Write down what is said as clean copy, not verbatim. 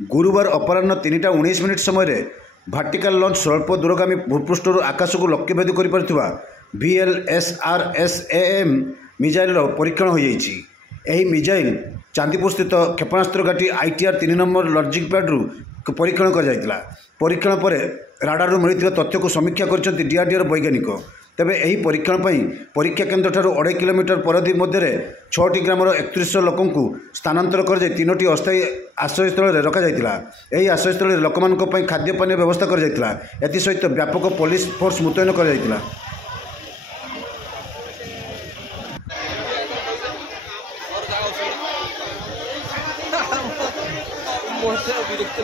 गुरुवार अपराह्न 3:19 समय भार्टिकल लॉन्च स्वल्प दूरगामी भूपृष्ठ आकाश को लक्ष्यभेद कर VLSRSAM मिजाइल परीक्षण हो जाइछि। एही मिजाइल चांदीपुर स्थित क्षेपणास्त्र घाटी ITR 3 नंबर लॉन्चिंग पैड्रु परीक्षण कर जाइतिला। परीक्षण पर राडारु मिलिଥିବା तथ्य को समीक्षा करछन्ति DRDO वैज्ञानिक। तेबे एही परीक्षण पई परीक्षा केन्द्र ठारू 2.5 किलोमीटर परिधि मध्य 6टी ग्रामर 3100 लोकंकु स्थानांतर कर 3टी अस्थायी आश्रयस्थल रखा जाइतिला। एही आश्रयस्थल लोकमानक पई खाद्य पानी व्यवस्था कर जाइतिला। एथि सहित व्यापक पुलिस फोर्स मुतयन कर जाइतिला। बहुत विरक्त